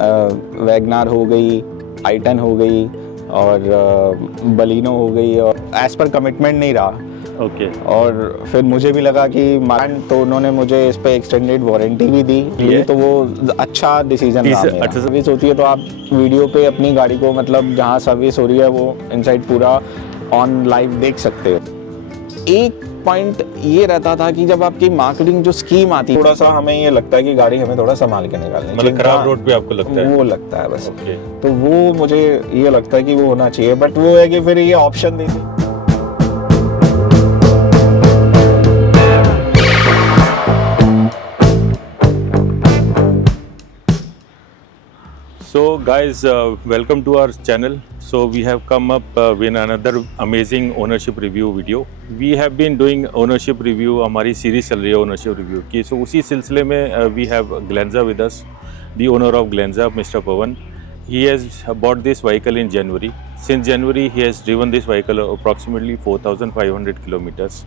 WagonR हो गई, आई-10 हो गई और बलिनो हो गई, और एज पर कमिटमेंट नहीं रहा। ओके। और फिर मुझे भी लगा कि तो उन्होंने मुझे इस पे एक्सटेंडेड वारंटी भी दी, ये तो वो अच्छा डिसीजन रहा मेरा। सर्विस होती है तो आप वीडियो पे अपनी गाड़ी को, मतलब जहाँ सर्विस हो रही है वो इनसाइड पूरा ऑन लाइव देख सकते हो। एक पॉइंट ये रहता था कि जब आपकी मार्केटिंग जो स्कीम आती है, थोड़ा सा हमें ये लगता है कि गाड़ी हमें थोड़ा संभाल के निकालनी, मतलब खराब रोड पे आपको लगता है? वो लगता है बस। तो वो मुझे ये लगता है कि वो होना चाहिए, बट वो है कि फिर ये ऑप्शन देते। So guys, welcome to our channel. So we have come up with another amazing ownership review video. We have been doing ownership review, हमारी सीरीज चल रही है ownership review की। So उसी सिलसिले में we have Glenza with us, the owner of Glenza, Mr. Pawan. He has bought this vehicle in January. Since January, he has driven this vehicle approximately 4,500 kilometers.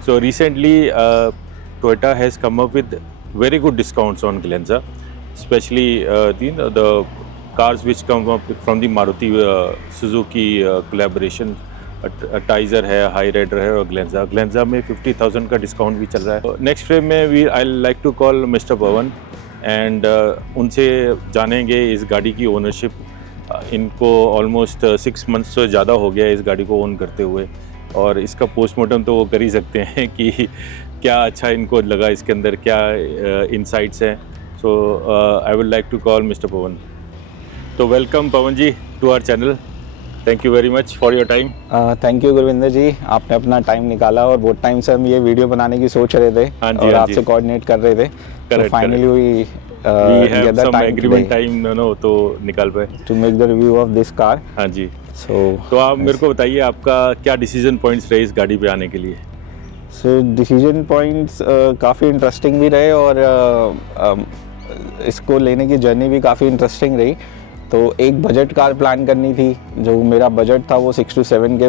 So recently, Toyota has come up with very good discounts on Glenza. Especially the cars which come up from the Maruti Suzuki collaboration, Tizer है, High Rider है और Glenza में 50,000 का discount भी चल रहा है। Next frame में I like to call mister Pawan and उनसे जानेंगे इस गाड़ी की ओनरशिप। इनको ऑलमोस्ट 6 मंथ्स से ज़्यादा हो गया इस गाड़ी को ओन करते हुए, और इसका पोस्टमार्टम तो वो कर ही सकते हैं कि क्या अच्छा इनको लगा, इसके अंदर क्या इनसाइट्स हैं। So I would like to call Mr. Pawan. So welcome Pawan ji to our channel. Thank you very much for your time. Thank you Gurvinder ji, आपने अपना टाइम निकाला और बहुत टाइम से हम ये वीडियो बनाने की सोच रहे थे और आपसे कोऑर्डिनेट कर रहे थे। तो finally we have some agreement time तो निकाल पाए to make the review of this car. हाँ जी। तो आप मेरे को बताइए आपका क्या डिसीजन पॉइंट्स रहे इस गाड़ी पे आने के लिए? डिसीजन पॉइंट्स काफ़ी इंटरेस्टिंग भी रहे और इसको लेने की जर्नी भी काफ़ी इंटरेस्टिंग रही। तो एक बजट कार प्लान करनी थी, जो मेरा बजट था वो 6 to 7 के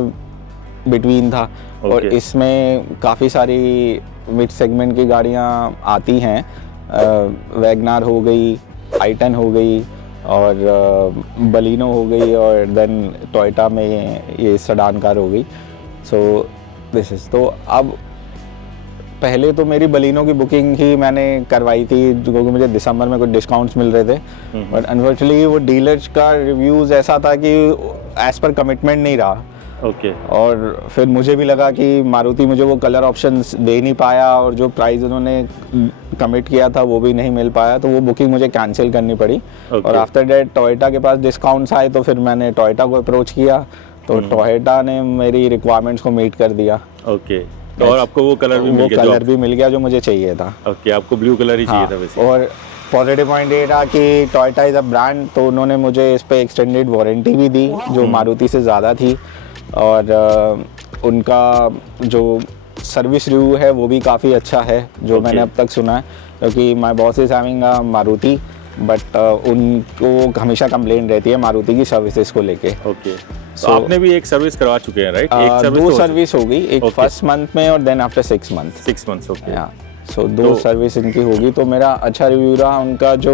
बिटवीन था। और इसमें काफ़ी सारी मिड सेगमेंट की गाड़ियाँ आती हैं, वैगनार हो गई, आई-10 हो गई और बलिनो हो गई और देन टोयोटा में ये सेडान कार हो गई। सो दिस इज़ तो अब पहले तो मेरी बलिनो की बुकिंग ही मैंने करवाई थी, क्योंकि मुझे दिसंबर में कुछ डिस्काउंट्स मिल रहे थे। बट अनफॉर्चुनेटली वो डीलर्स का रिव्यूज़ ऐसा था कि एज पर कमिटमेंट नहीं रहा। ओके। और फिर मुझे भी लगा कि मारुति मुझे वो कलर ऑप्शंस दे नहीं पाया और जो प्राइस उन्होंने कमिट किया था वो भी नहीं मिल पाया, तो वो बुकिंग मुझे कैंसिल करनी पड़ी। और आफ्टर दैट टोयोटा के पास डिस्काउंट्स आए तो फिर मैंने टोयोटा को अप्रोच किया, तो टोयोटा ने मेरी रिक्वायरमेंट्स को मीट कर दिया। ओके। तो और आपको वो कलर भी मिल गया जो मुझे चाहिए था। ओके, आपको ब्लू कलर ही चाहिए था वैसे। और पॉजिटिव पॉइंट ये था कि टोयोटा इज़ अ ब्रांड, तो उन्होंने मुझे इस पे एक्सटेंडेड वारंटी भी दी जो मारुति से ज़्यादा थी, और उनका जो सर्विस रिव्यू है वो भी काफ़ी अच्छा है जो मैंने अब तक सुना है, क्योंकि my boss is having a Maruti, but उनको हमेशा कंप्लेंट रहती है मारुति की सर्विसेज को लेके। ओके। तो आपने भी एक सर्विस करवा चुके हैं, राइट? एक सर्विस 2 सर्विस हो गई, एक फर्स्ट मंथ में और देन आफ्टर 6 मंथ्स। ओके। सो 2 सर्विस इनकी होगी, तो मेरा अच्छा रिव्यू रहा उनका। जो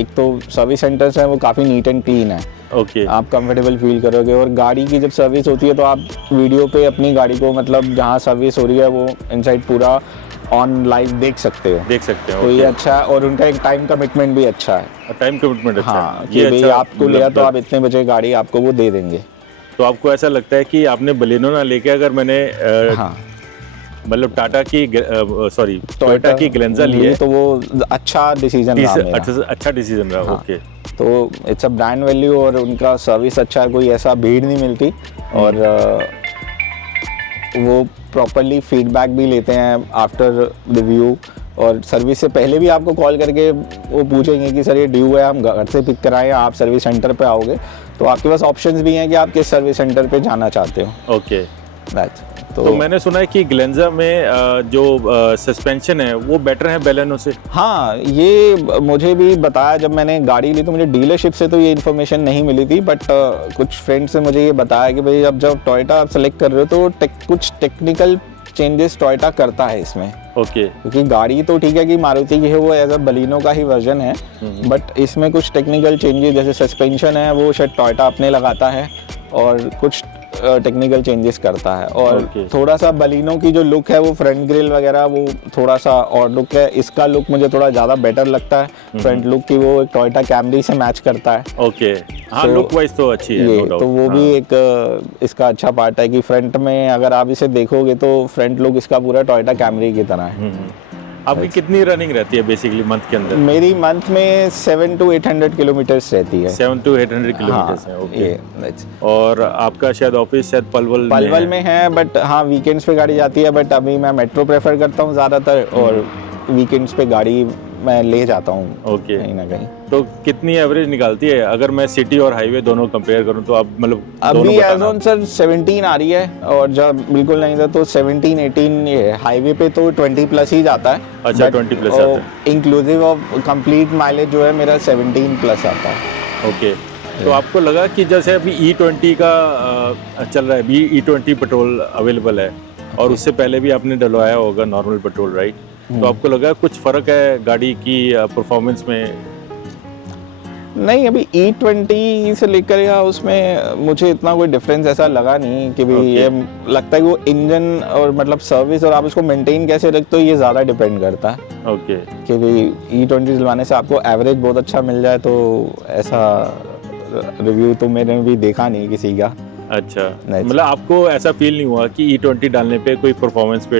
एक तो सर्विस सेंटर्स है वो काफ़ी नीट एंड क्लीन है। ओके। आप कंफर्टेबल फील करोगे, और गाड़ी की जब सर्विस होती है तो आप वीडियो पे अपनी गाड़ी को, मतलब जहाँ सर्विस हो रही है वो इनसाइड पूरा ऑन लाइव देख सकते हो। तो ये अच्छा है, और उनका एक टाइम कमिटमेंट भी अच्छा है। टाइम कमिटमेंट अच्छा है। हाँ, कि भाई आपको लिया तो आप इतने बजे गाड़ी आपको वो दे देंगे। तो आपको ऐसा लगता है कि आपने बलिनो ना लेके अगर मैंने मतलब टोयोटा की ग्लेंजा ली है तो वो अच्छा डिसीजन रहा। अच्छा डिसीजन रहा। ओके। तो इट्स अ ब्रांड वैल्यू और उनका सर्विस अच्छा है, कोई ऐसा भीड़ नहीं मिलती, और वो प्रॉपरली फीडबैक भी लेते हैं आफ्टर रिव्यू, और सर्विस से पहले भी आपको कॉल करके वो पूछेंगे कि सर ये ड्यू है, हम घर से पिक कराएं, आप सर्विस सेंटर पे आओगे, तो आपके पास ऑप्शंस भी हैं कि आप किस सर्विस सेंटर पे जाना चाहते हो। ओके। तो मैंने सुना है कि ग्लेंजा में जो सस्पेंशन है वो बेटर है बेलेनो से। हाँ, ये मुझे भी बताया जब मैंने गाड़ी ली, तो मुझे डीलरशिप से तो ये इन्फॉर्मेशन नहीं मिली थी, बट कुछ फ्रेंड्स से मुझे ये बताया कि भाई अब जब टोयोटा आप सेलेक्ट कर रहे हो तो कुछ टेक्निकल चेंजेस टोयोटा करता है इसमें, ओके। क्योंकि गाड़ी तो ठीक है कि मारुति की है, वो एज अ बलिनो का ही वर्जन है, बट इसमें कुछ टेक्निकल चेंजेस जैसे सस्पेंशन है वो शायद टोयोटा अपने लगाता है और कुछ टेक्निकल चेंजेस करता है। और थोड़ा सा बलिनो की जो लुक है वो फ्रंट ग्रिल वगैरह वो थोड़ा सा और लुक है, इसका लुक मुझे थोड़ा ज़्यादा बेटर लगता है फ्रंट लुक की, वो टोयोटा कैमरी से मैच करता है। ओके, हाँ, लुक वाइज तो अच्छी है, ये तो वो भी एक इसका अच्छा पार्ट है कि फ्रंट में अगर आप इसे देखोगे तो फ्रंट लुक इसका पूरा टोयोटा कैमरी की तरह है। आपकी कितनी रनिंग रहती है बेसिकली मंथ के अंदर? मेरी मंथ में 700 to 800 किलोमीटर्स रहती है। 700 to 800 किलोमीटर्स है, ओके। ये और आपका शायद ऑफिस शायद पलवल में है, बट हाँ वीकेंड्स पे गाड़ी जाती है, बट अभी मैं मेट्रो प्रेफर करता हूँ ज़्यादातर, और वीकेंड्स पे गाड़ी मैं ले जाता हूँ ओके कहीं ना कहीं। तो कितनी एवरेज निकालती है अगर मैं सिटी और हाईवे दोनों कंपेयर करूँ तो? आप मतलब अभी एज ऑन सर 17 आ रही है, और जब बिल्कुल नहीं था तो 17-18 ये हाईवे पे तो 20 प्लस ही जाता है। अच्छा, 20 प्लस आता है इंक्लूसिव ऑफ कंप्लीट माइलेज जो है मेरा 17 प्लस आता है। ओके। तो आपको लगा कि जैसे अभी E20 का चल रहा है, अभी E20 पेट्रोल अवेलेबल है और उससे पहले भी आपने डलवाया होगा नॉर्मल पेट्रोल, राइट? तो आपको लगा कुछ फ़र्क है गाड़ी की परफॉर्मेंस में? नहीं, अभी E20 से लेकर या उसमें मुझे इतना कोई डिफरेंस ऐसा लगा नहीं कि भाई ये लगता है कि वो इंजन और मतलब सर्विस और आप उसको मेंटेन कैसे रखते हो ये ज़्यादा डिपेंड करता है। ओके। कि भाई E20 चलवाने से आपको एवरेज बहुत अच्छा मिल जाए, तो ऐसा रिव्यू तो मैंने भी देखा नहीं किसी का। अच्छा, मतलब आपको ऐसा फील नहीं हुआ कि E20 डालने पे कोई परफॉर्मेंस पे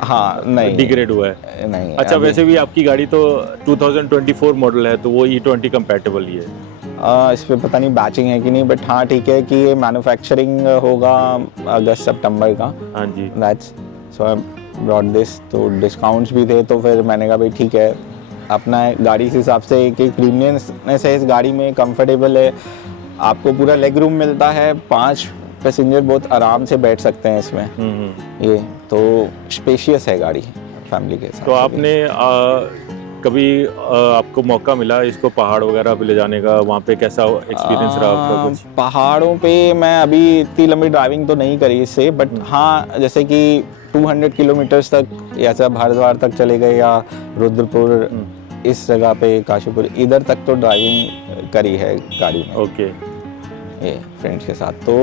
हाँ नहीं डिग्रेड हुआ है? नहीं। अच्छा, वैसे भी आपकी गाड़ी तो 2024 मॉडल है तो वो E20 कंपैटिबल ही है। इस पे पता नहीं बैचिंग है कि नहीं, बट हाँ ठीक है कि ये मैन्युफैक्चरिंग होगा अगस्त सितंबर का। हाँ जी। That's so I brought this, तो डिस्काउंट्स भी थे तो फिर मैंने कहा भाई ठीक है, अपना गाड़ी के हिसाब से एक प्रीमियमनेस है इस गाड़ी में, कंफर्टेबल है, आपको पूरा लेग रूम मिलता है, 5 पैसेंजर बहुत आराम से बैठ सकते हैं इसमें। ये तो स्पेशियस है गाड़ी फैमिली के साथ। तो आपने कभी आपको मौका मिला इसको पहाड़ वगैरह पे ले जाने का? वहाँ पे कैसा एक्सपीरियंस रहा आपका कुछ? पहाड़ों पे मैं अभी इतनी लंबी ड्राइविंग तो नहीं करी इससे, बट हाँ जैसे कि 200 किलोमीटर्स तक या सब हरिद्वार तक चले गए या रुद्रपुर इस जगह पे, काशीपुर इधर तक तो ड्राइविंग करी है गाड़ी में। ओके। ये फ्रेंड्स के साथ तो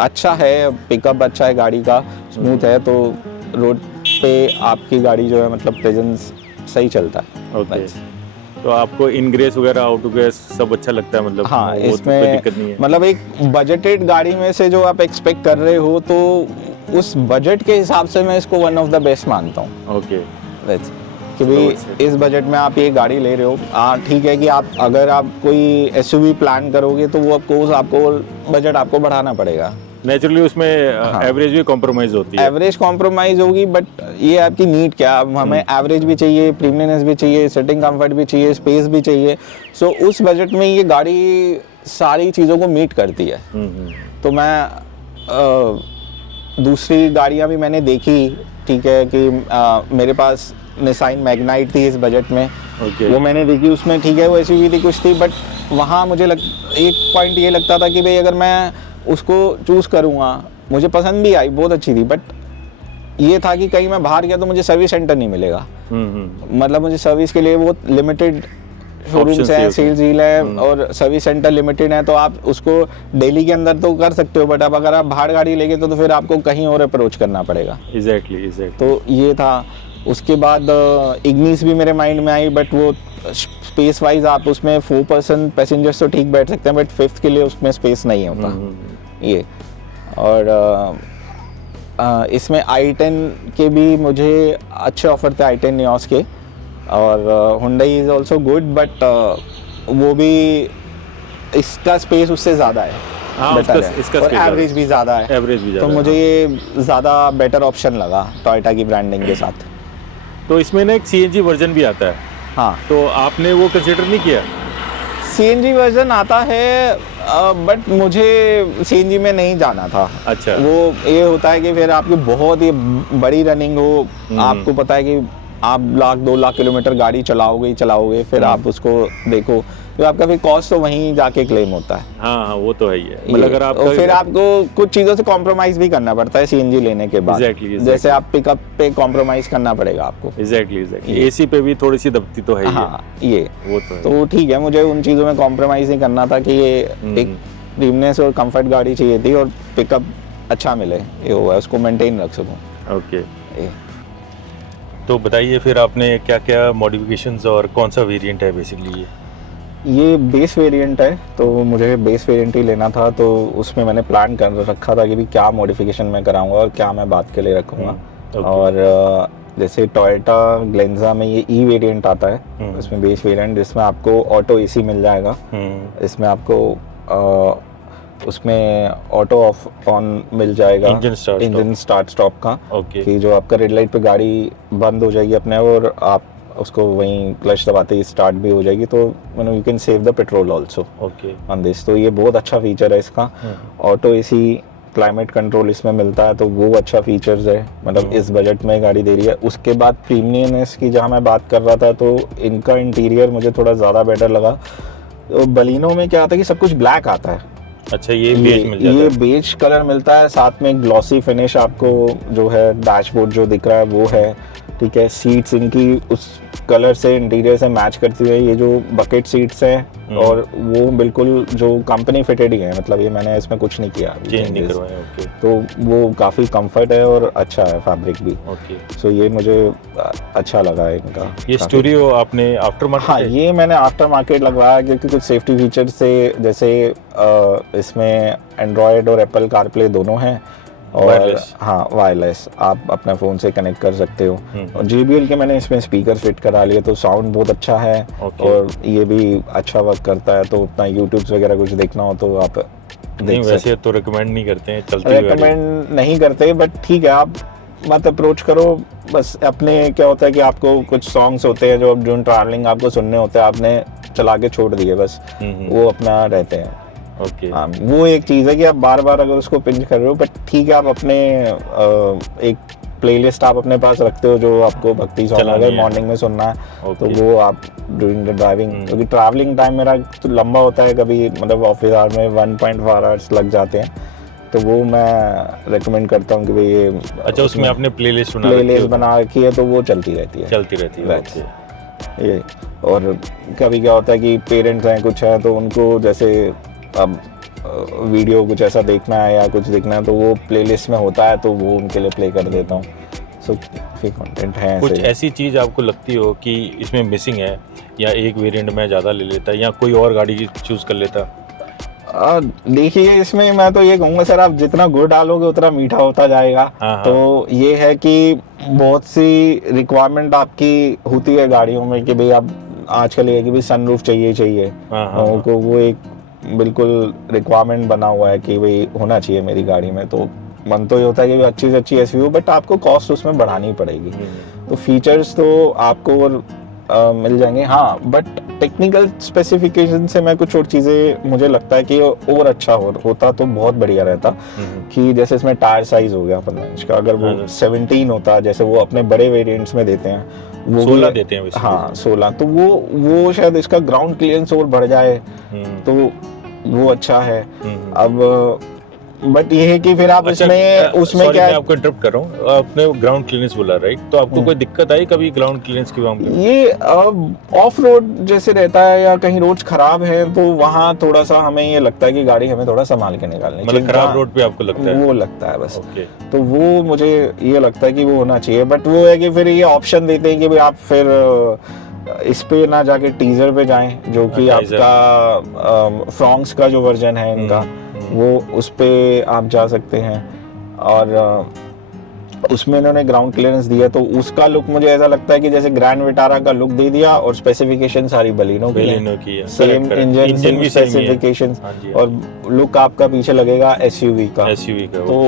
अच्छा है, पिकअप अच्छा है गाड़ी का, स्मूथ है, तो रोड पे आपकी गाड़ी जो है मतलब प्रेजेंस सही चलता है। ओके। तो आपको इन ग्रेस वगैरह आउट ग्रेस सब अच्छा लगता है? मतलब हाँ, वो इसमें कोई दिक्कत नहीं है? मतलब एक बजटेड गाड़ी में से जो आप एक्सपेक्ट कर रहे हो तो उस बजट के हिसाब से मैं इसको वन ऑफ द बेस्ट मानता हूँ। ओके। कि भाई इस बजट में आप ये गाड़ी ले रहे हो, ठीक है कि आप अगर आप कोई एसयूवी प्लान करोगे तो वो आपको बजट आपको बढ़ाना पड़ेगा नेचुरली, उसमें एवरेज भी कॉम्प्रोमाइज होती है। एवरेज कॉम्प्रोमाइज होगी, बट ये आपकी नीड क्या, हमें एवरेज भी चाहिए, प्रीमियमनेस भी चाहिए, सिटिंग कंफर्ट भी चाहिए, स्पेस भी चाहिए। सो उस बजट में ये गाड़ी सारी चीज़ों को मीट करती है। तो मैं दूसरी गाड़ियाँ भी मैंने देखी, ठीक है कि मेरे पास निसान मैग्नाइट थी इस बजट में। वो मैंने देखी, उसमें ठीक है वो एसयूवी थी कुछ थी, बट वहाँ मुझे एक पॉइंट ये लगता था कि भाई अगर मैं उसको चूज़ करूँगा, मुझे पसंद भी आई, बहुत अच्छी थी, बट ये था कि कहीं मैं बाहर गया तो मुझे सर्विस सेंटर नहीं मिलेगा। मतलब मुझे सर्विस के लिए वो लिमिटेड शोरूम्स हैं, सेल्स डील है और सर्विस सेंटर लिमिटेड है, तो आप उसको दिल्ली के अंदर तो कर सकते हो, बट अब अगर आप बाहर गाड़ी लेके तो फिर आपको कहीं और अप्रोच करना पड़ेगा। एग्जैक्टली। तो ये था। उसके बाद इग्निस भी मेरे माइंड में आई, बट वो स्पेस वाइज आप उसमें 4% पैसेंजर्स तो ठीक बैठ सकते हैं, बट 5th के लिए उसमें स्पेस नहीं होता ये। और इसमें i10 के भी मुझे अच्छे ऑफर थे, i10 नियोस के, और Hyundai is also good, but वो भी इसका स्पेस उससे ज़्यादा है। हाँ, इसका और एवरेज भी ज़्यादा है। एवरेज भी तो मुझे ये ज़्यादा बेटर ऑप्शन लगा टोयोटा की ब्रांडिंग के साथ। तो इसमें ना एक CNG वर्जन भी आता है। हाँ, तो आपने वो कंसिडर नहीं किया? CNG वर्जन आता है, बट मुझे CNG में नहीं जाना था। अच्छा। वो ये होता है कि फिर आपकी बहुत ही बड़ी रनिंग हो, आपको पता है कि आप 1 लाख 2 लाख किलोमीटर गाड़ी चलाओगे ही चलाओगे, फिर आप उसको देखो तो आपका फिर कॉस्ट तो वहीं जाके क्लेम होता है। हाँ हाँ, वो तो है ही है। मतलब अगर आप और फिर आपको कुछ चीज़ों से कॉम्प्रोमाइज़ भी करना पड़ता है सीएनजी लेने के बाद। Exactly. जैसे आप पिकअप पे कॉम्प्रोमाइज़ करना पड़ेगा आपको। एग्जैक्टली एसी पे भी थोड़ी सी दबती तो है ही है। हाँ ये वो तो है। तो ठीक है, मुझे उन चीज़ों में कॉम्प्रोमाइज़ नहीं करना था कि ये एक रिमनेस और कंफर्ट गाड़ी चाहिए थी और पिकअप अच्छा मिले, ये हुआ उसको मेंटेन रख सकूँ। ओके, तो बताइए फिर आपने क्या क्या मॉडिफिकेशंस और कौन सा वेरिएंट है बेसिकली ये बेस वेरिएंट है, तो मुझे बेस वेरिएंट ही लेना था, तो उसमें मैंने प्लान कर रखा था कि भी क्या मॉडिफिकेशन मैं कराऊंगा और क्या मैं बात के लिए रखूँगा। और जैसे टोयोटा ग्लेंजा में ये ई वेरिएंट आता है, इसमें बेस वेरिएंट जिसमें आपको ऑटो एसी मिल जाएगा, इसमें आपको उसमें ऑटो ऑफ ऑन मिल जाएगा, इंजन स्टार्ट स्टॉप का, कि जो आपका रेड लाइट पे गाड़ी बंद हो जाएगी अपने और आप उसको वहीं क्लच दबाते ही स्टार्ट भी हो जाएगी, तो you can save the petrol also on this. तो ये बहुत अच्छा फीचर है इसका। ऑटो एसी क्लाइमेट कंट्रोल इसमें मिलता है, तो वो अच्छा फीचर्स है, मतलब इस बजट में गाड़ी दे रही है। उसके बाद प्रीमियमनेस की जहाँ मैं बात कर रहा था, तो इनका इंटीरियर मुझे थोड़ा ज़्यादा बेटर लगा। तो बलिनो में क्या आता है कि सब कुछ ब्लैक आता है। अच्छा, ये बेज मिल जाता है। ये बेज कलर मिलता है, साथ में ग्लॉसी फिनिश आपको जो है डैशबोर्ड जो दिख रहा है वो है, ठीक है। सीट्स इनकी उस कलर से इंटीरियर से मैच करती है। ये जो बकेट सीट्स हैं और वो बिल्कुल जो कंपनी फिटेड ही है, मतलब ये मैंने इसमें कुछ नहीं किया, चेंज नहीं करवाया। ओके, तो वो काफ़ी कंफर्ट है और अच्छा है फैब्रिक भी। ओके, सो ये मुझे अच्छा लगा है इनका। ये स्टूडियो आपने आफ्टर मार्केट? हाँ, ये मैंने आफ्टर मार्केट लगवाया क्योंकि कुछ सेफ्टी फीचर से, जैसे इसमें एंड्रॉयड और एप्पल कारप्ले दोनों हैं और हाँ वायरलेस, आप अपने फ़ोन से कनेक्ट कर सकते हो। और JBL के मैंने इसमें स्पीकर फिट करा लिए, तो साउंड बहुत अच्छा है और ये भी अच्छा वर्क करता है। तो अपना यूट्यूब्स वगैरह कुछ देखना हो तो आप नहीं, वैसे तो रिकमेंड नहीं करते हैं, चलती हुई रिकमेंड नहीं करते, बट ठीक है, आप मत अप्रोच करो। बस अपने क्या होता है कि आपको कुछ सॉन्ग्स होते हैं जो ट्रैवलिंग आपको सुनने होते हैं, आपने चला के छोड़ दिए, बस वो अपना रहते हैं। हाँ, वो एक चीज़ है कि आप बार बार अगर उसको पिंच कर रहे हो, बट ठीक है, आप अपने एक प्लेलिस्ट आप अपने पास रखते हो जो आपको भक्ति सॉन्ग अगर मॉर्निंग में सुनना है तो वो आप ड्यूरिंग द ड्राइविंग, क्योंकि ट्रैवलिंग टाइम मेरा तो लंबा होता है, कभी मतलब ऑफिस आवर में 1.4 आवर्स लग जाते हैं, तो वो मैं रेकमेंड करता हूँ कि भाई ये। अच्छा, उसमें आपने प्लेलिस्ट बना रखी है, तो वो चलती रहती है। ये और कभी क्या होता है कि पेरेंट्स हैं, कुछ है, तो उनको जैसे अब वीडियो कुछ ऐसा देखना है या कुछ देखना है, तो वो प्लेलिस्ट में होता है, तो वो उनके लिए प्ले कर देता हूँ। सो फिर कंटेंट है। कुछ ऐसी चीज़ आपको लगती हो कि इसमें मिसिंग है, या एक वेरिएंट में ज़्यादा ले लेता या कोई और गाड़ी चूज़ कर लेता? देखिए, इसमें मैं तो ये कहूँगा सर, आप जितना गुड़ डालोगे उतना मीठा होता जाएगा। तो ये है कि बहुत सी रिक्वायरमेंट आपकी होती है गाड़ियों में कि भाई आप आजकल ये कि भाई सनरूफ चाहिए को, वो एक बिल्कुल रिक्वायरमेंट बना हुआ है कि भाई होना चाहिए मेरी गाड़ी में। तो मन तो ये होता है कि अच्छी से अच्छी एसयूवी हो, बट आपको कॉस्ट उसमें बढ़ानी पड़ेगी। तो फीचर्स तो आपको और मिल जाएंगे, हाँ, बट टेक्निकल स्पेसिफिकेशन से मैं कुछ और चीज़ें मुझे लगता है कि और अच्छा होता तो बहुत बढ़िया रहता। कि जैसे इसमें टायर साइज हो गया 15 इंच का, अगर वो 17 होता जैसे वो अपने बड़े वेरिएंट्स में देते हैं, वो 16 देते हैं। हाँ 16, तो वो शायद इसका ग्राउंड क्लियरेंस और बढ़ जाए, तो वो अच्छा है। अब बट ये है कि फिर आप उसमें क्या, मैं आपको इंटरप्ट कर रहा हूँ, आपने ग्राउंड क्लियरेंस बोला, राइट? तो आपको कोई दिक्कत आई कभी ग्राउंड क्लियरेंस की मामले में? ये ऑफ रोड जैसे रहता है या कहीं रोड्स खराब है, तो वहाँ थोड़ा सा हमें ये लगता है कि गाड़ी हमें थोड़ा संभाल के निकालनी चाहिए। मतलब खराब रोड पे आपको लगता है? वो लगता है बस। तो वो मुझे ये लगता है कि वो होना चाहिए, बट वो है कि फिर ये ऑप्शन देते हैं कि भाई आप फिर इस पे ना जाके टीजर पे जाएं, जो कि आपका फ्रॉन्क्स का जो वर्जन है इनका, वो उस पे आप जा सकते हैं। और उसमें इन्होंने ग्राउंड क्लियरेंस दिया, तो उसका लुक मुझे ऐसा लगता है कि जैसे ग्रैंड विटारा का लुक दे दिया, और स्पेसिफिकेशन सारी बलिनो की है, सेम इंजन सेम स्पेसिफिकेशन, और लुक आपका पीछे लगेगा एसयूवी का, तो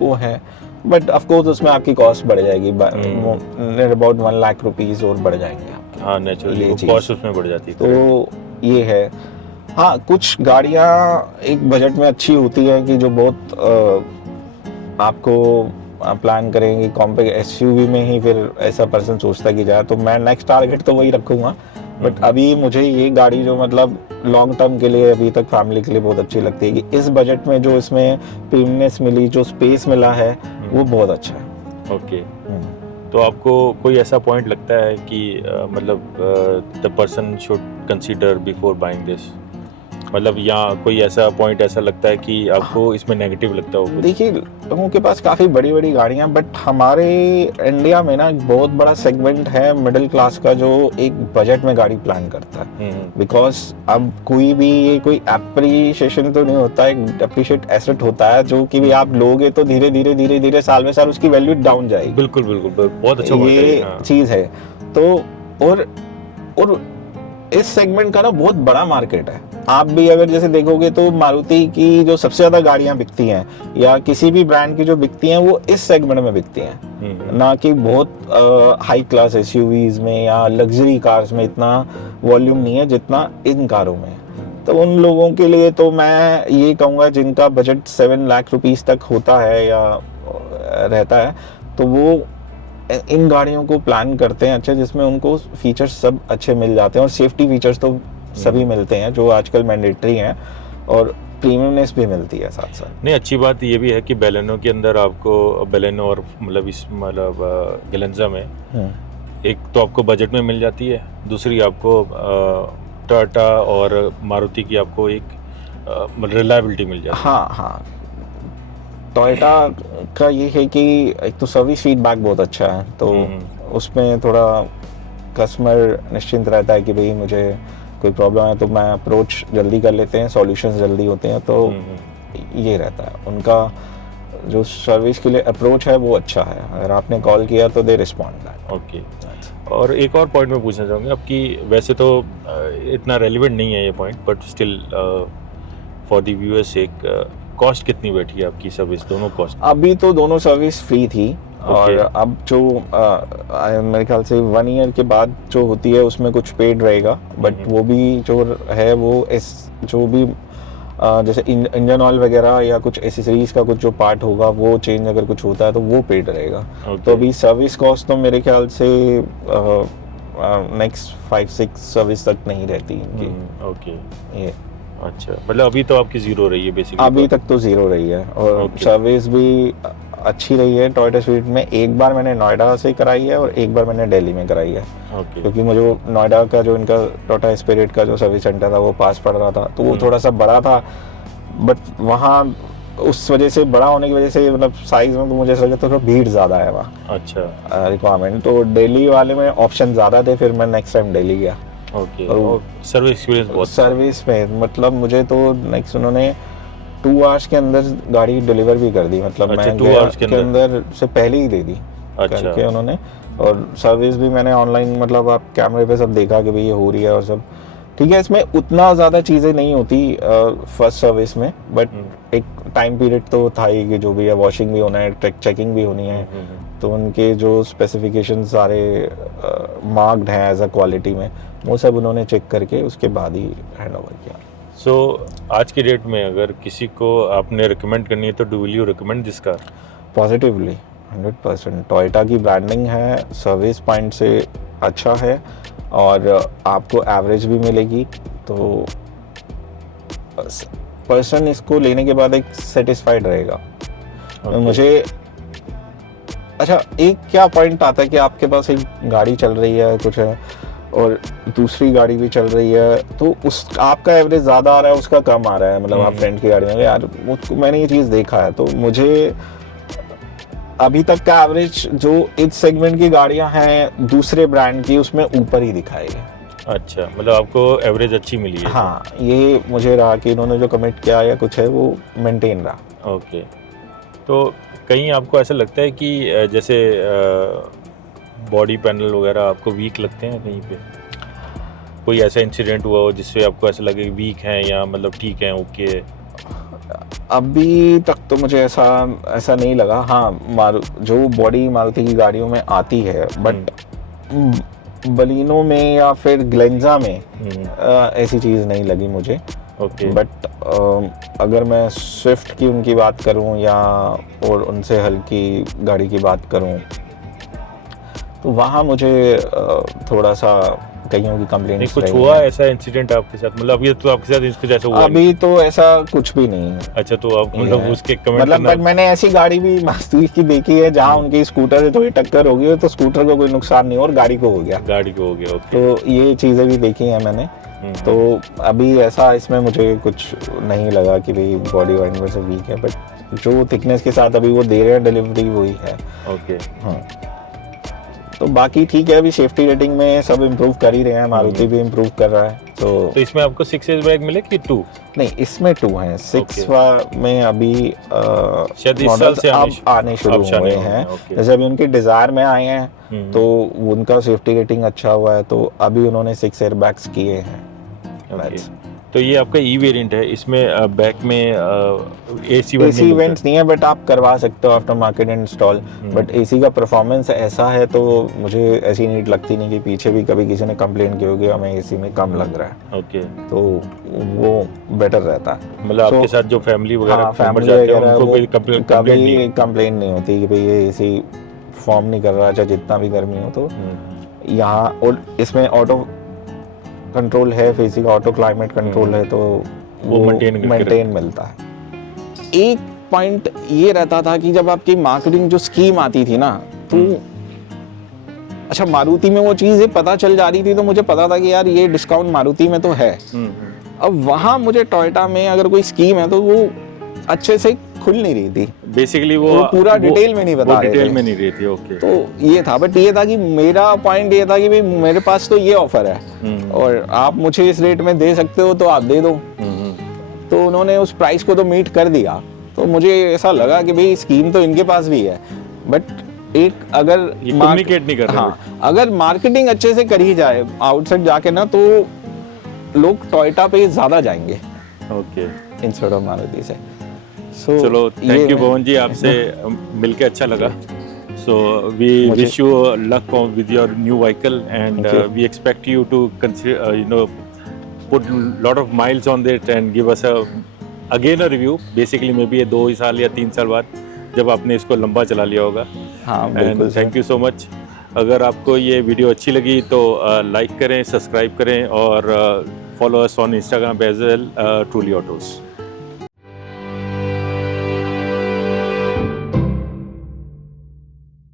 वो है। बट ऑफ कोर्स उसमें आपकी कॉस्ट बढ़ जाएगी, नियर अबाउट 1 लाख रुपीस और बढ़ जाएंगे आपकी। हाँ, नेचुरली कॉस्ट उसमें बढ़ जाती है। तो ये है। हाँ, कुछ गाड़ियाँ एक बजट में अच्छी होती है कि जो बहुत आपको प्लान करेंगे कॉम्पैक्ट एसयूवी में ही, फिर ऐसा पर्सन सोचता है कि जाए, तो मैं नेक्स्ट टारगेट तो वही रखूँगा बट अभी मुझे ये गाड़ी जो मतलब लॉन्ग टर्म के लिए अभी तक फैमिली के लिए बहुत अच्छी लगती है कि इस बजट में जो इसमें प्रीमियमनेस मिली, जो स्पेस मिला है, वो बहुत अच्छा है। ओके, तो आपको कोई ऐसा पॉइंट लगता है कि मतलब the person should consider before buying this, मतलब यहाँ कोई ऐसा पॉइंट ऐसा लगता है कि आपको इसमें नेगेटिव लगता हो कुछ? देखिए, लोगों के पास काफ़ी बड़ी बड़ी गाड़ियाँ, बट हमारे इंडिया में ना एक बहुत बड़ा सेगमेंट है मिडिल क्लास का जो एक बजट में गाड़ी प्लान करता है। बिकॉज अब कोई भी ये कोई एप्रिशिएशन तो नहीं होता, एक डेप्रिशिएट एसेट होता है जो कि भी आप लोगे तो धीरे धीरे साल में साल उसकी वैल्यू डाउन जाएगी। बिल्कुल बिल्कुल, बहुत अच्छा बात है ये हाँ। चीज़ है। तो और इस सेगमेंट का ना बहुत बड़ा मार्केट है। आप भी अगर जैसे देखोगे तो मारुति की जो सबसे ज्यादा गाड़ियां बिकती हैं या किसी भी ब्रांड की जो बिकती हैं वो इस सेगमेंट में बिकती हैं, ना कि बहुत हाई क्लास एसयूवीज में या लग्जरी कार्स में इतना वॉल्यूम नहीं है जितना इन कारों में। तो उन लोगों के लिए तो मैं ये कहूँगा जिनका बजट 7 लाख रुपीस तक होता है या रहता है, तो वो इन गाड़ियों को प्लान करते हैं अच्छे, जिसमें उनको फीचर्स सब अच्छे मिल जाते हैं और सेफ्टी फीचर्स तो सभी मिलते हैं जो आजकल मैंडेटरी हैं, और प्रीमियमनेस भी मिलती है साथ साथ। नहीं, अच्छी बात ये भी है कि बेलेनो के अंदर आपको बेलेनो और मतलब इस मतलब गलेंजा में एक तो आपको बजट में मिल जाती है, दूसरी आपको टाटा और मारुति की आपको एक रिलायबिलिटी मिल जाती है। हाँ, टोयोटा का ये है कि एक तो सर्विस फीडबैक बहुत अच्छा है, तो उसमें थोड़ा कस्टमर निश्चिंत रहता है कि भाई मुझे कोई प्रॉब्लम है तो मैं अप्रोच जल्दी कर लेते हैं, सॉल्यूशंस जल्दी होते हैं, तो ये रहता है उनका जो सर्विस के लिए अप्रोच है वो अच्छा है। अगर आपने कॉल किया तो दे रिस्पॉन्ड दैट। ओके, और एक और पॉइंट मैं पूछना चाहूँगा आपकी, वैसे तो इतना रेलिवेंट नहीं है ये point, but still for the viewers sake, cost कितनी बैठी है आपकी सर्विस, दोनों कॉस्ट? अभी तो दोनों सर्विस फ्री थी, और अब जो मेरे ख्याल से 1 ईयर के बाद जो होती है उसमें कुछ पेड रहेगा, बट वो भी जो है वो जो भी जैसे इंजन ऑयल वगैरह या कुछ एसेसरीज का कुछ जो पार्ट होगा वो चेंज अगर कुछ होता है तो वो पेड रहेगा। तो अभी सर्विस कॉस्ट तो मेरे ख्याल से नेक्स्ट 5-6 सर्विस तक नहीं रहती इनकी। ओके, ये अच्छा, मतलब अभी तो आपकी जीरो रही है बेसिकली? अभी तक तो जीरो रही है, और सर्विस भी अच्छी रही है। टोयोटा स्पीड में एक बार मैंने नोएडा से कराई है और एक बार मैंने दिल्ली में कराई है, क्योंकि मुझे नोएडा का जो इनका टोयोटा स्पिरिट का जो सर्विस सेंटर था वो पास पड़ रहा था, तो वो थोड़ा सा बड़ा था, बट वहाँ उस वजह से बड़ा होने की वजह से मतलब साइज में तो मुझे ऐसा लगता था भीड़ ज़्यादा है वहाँ। अच्छा, रिक्वायरमेंट तो दिल्ली वाले में ऑप्शन ज़्यादा थे, फिर मैं नेक्स्ट टाइम दिल्ली गया। ओके, और सर्विस एक्सपीरियंस बहुत, सर्विस में मतलब मुझे तो नेक्स्ट उन्होंने 2 आवर्स के अंदर गाड़ी डिलीवर भी कर दी, मतलब मैं 2 आवर्स के अंदर से पहले ही दे दी करके उन्होंने। और सर्विस भी मैंने ऑनलाइन मतलब आप कैमरे पे सब देखा कि भाई ये हो रही है और सब ठीक है। इसमें उतना ज़्यादा चीज़ें नहीं होती फर्स्ट सर्विस में, बट एक टाइम पीरियड तो था ही कि जो भी है वॉशिंग भी होना है, चेकिंग भी होनी है, तो उनके जो स्पेसिफिकेशन सारे मार्क्ड हैं एज अ क्वालिटी में, वो सब उन्होंने चेक करके उसके बाद ही हैंड ओवर किया। सो आज की डेट में अगर किसी को आपने रिकमेंड करनी है तो do will you recommend this car? Positively 100%। Toyota की ब्रांडिंग है, सर्विस पॉइंट से अच्छा है, और आपको एवरेज भी मिलेगी, तो पर्सन इसको लेने के बाद एक सेटिस्फाइड रहेगा। मुझे अच्छा एक क्या पॉइंट आता है कि आपके पास एक गाड़ी चल रही है कुछ है और दूसरी गाड़ी भी चल रही है, तो उस आपका एवरेज ज़्यादा आ रहा है उसका कम आ रहा है, मतलब आप फ्रेंड की गाड़ी में यार मुझको मैंने ये चीज़ देखा है। तो मुझे अभी तक का एवरेज जो इस सेगमेंट की गाड़ियां हैं दूसरे ब्रांड की उसमें ऊपर ही दिखाई है। अच्छा, मतलब आपको एवरेज अच्छी मिली है? हाँ, ये मुझे रहा कि इन्होंने जो कमिट किया या कुछ है वो मेंटेन रहा। ओके, तो कहीं आपको ऐसा लगता है कि जैसे बॉडी पैनल वगैरह आपको वीक लगते हैं कहीं पे? कोई ऐसा इंसिडेंट हुआ हो जिससे आपको ऐसा लगे वीक हैं या मतलब ठीक है, ओके? अभी तक तो मुझे ऐसा नहीं लगा। हाँ, जो बॉडी मारुति की गाड़ियों में आती है, बट बलिनो में या फिर ग्लेंजा में ऐसी चीज़ नहीं लगी मुझे। ओके, बट अगर मैं स्विफ्ट की उनकी बात करूं या और उनसे हल्की गाड़ी की बात करूं, तो वहाँ मुझे थोड़ा सा कईयों की नहीं कंप्लेंट्स कुछ हुआ ऐसा इंसिडेंट आपके साथ, मतलब अभी तो आपके साथ कुछ ऐसा हुआ नहीं? अभी तो ऐसा कुछ भी नहीं है। अच्छा, तो आप मतलब ये है। उसके कमेंट मतलब करना। बट मैंने ऐसी गाड़ी भी मारुति की देखी है जहाँ उनकी स्कूटर से थोड़ी टक्कर हो गई हो तो स्कूटर को कोई नुकसान नहीं हो और गाड़ी को हो गया, गाड़ी को हो गया, ओके। तो ये चीज़ें भी देखी हैं मैंने। तो अभी ऐसा इसमें मुझे कुछ नहीं लगा कि भाई बॉडी वाइंड में से वीक है, बट जो थिकनेस के साथ अभी वो दे रहे हैं डिलीवरी वही है। ओके। हाँ, तो बाकी ठीक है, अभी सेफ्टी रेटिंग में सब इम्प्रूव कर ही रहे हैं, मारुति भी इम्प्रूव कर रहा है। तो इसमें आपको 6 एयर बैग मिले कि 2? नहीं, इसमें 2 हैं, 6 में अभी शायद इस साल मॉडल्स से अब आने शुरू हुए हैं। जैसे अभी उनके डिजायर में आए हैं तो उनका सेफ्टी रेटिंग अच्छा हुआ है, तो अभी उन्होंने 6 एयर बैग्स किए हैं। तो ये आपका ई वेरिएंट है, इसमें बैक में एसी इवेंट्स नहीं है, बट आप करवा सकते हो after market install. But AC का परफॉर्मेंस ऐसा है तो मुझे ऐसी नीड लगती नहीं कि पीछे भी कभी किसी ने कंप्लेन की होगी हमें एसी में कम लग रहा है। ओके, तो वो बेटर रहता है। मतलब आपके साथ जो फैमिली वगैरह फैमिली जाते हैं वगैरह उनको वो कभी कंप्लेन नहीं होती कि भाई ये एसी फॉर्म नहीं कर रहा, चाहे जितना भी गर्मी हो। तो यहाँ और इसमें ऑटो कंट्रोल है, फेसी का ऑटो क्लाइमेट कंट्रोल है, तो वो मेंटेन मिलता है। एक पॉइंट ये रहता था कि जब आपकी मार्केटिंग जो स्कीम आती थी ना, तो अच्छा मारुति में वो चीज़ पता चल जा रही थी, तो मुझे पता था कि यार ये डिस्काउंट मारुति में तो है। अब वहाँ मुझे टोयोटा में अगर कोई स्कीम है तो वो अच्छे से खुल नहीं रही थी, बेसिकली वो पूरा डिटेल में नहीं बता रहे थे। डिटेल में नहीं रही थी, ओके। तो ये था, बट ये था कि मेरा पॉइंट ये था कि भाई मेरे पास तो ये ऑफर है और आप मुझे इस रेट में दे सकते हो तो आप दे दो। तो उन्होंने उस प्राइस को तो मीट कर दिया, तो मुझे ऐसा लगा कि भाई स्कीम तो इनके पास भी है, बट एक अगर कम्युनिकेट नहीं कर रहे। हाँ, अगर मार्केटिंग अच्छे से करी जाए आउटसाइड जाके ना, तो लोग टोयोटा पे ज्यादा जाएंगे, ओके, इंस्टेड ऑफ मारुति से। चलो, थैंक यू पवन जी, आपसे मिलके अच्छा लगा। So we wish you luck with your new vehicle and we expect you to consider put lot of miles on it and give us again a review, basically maybe 2 साल या 3 साल बाद जब आपने इसको लंबा चला लिया होगा। हाँ, बिल्कुल। Thank you so much. अगर आपको ये वीडियो अच्छी लगी तो लाइक करें, सब्सक्राइब करें और follow us on Instagram as well, truly autos.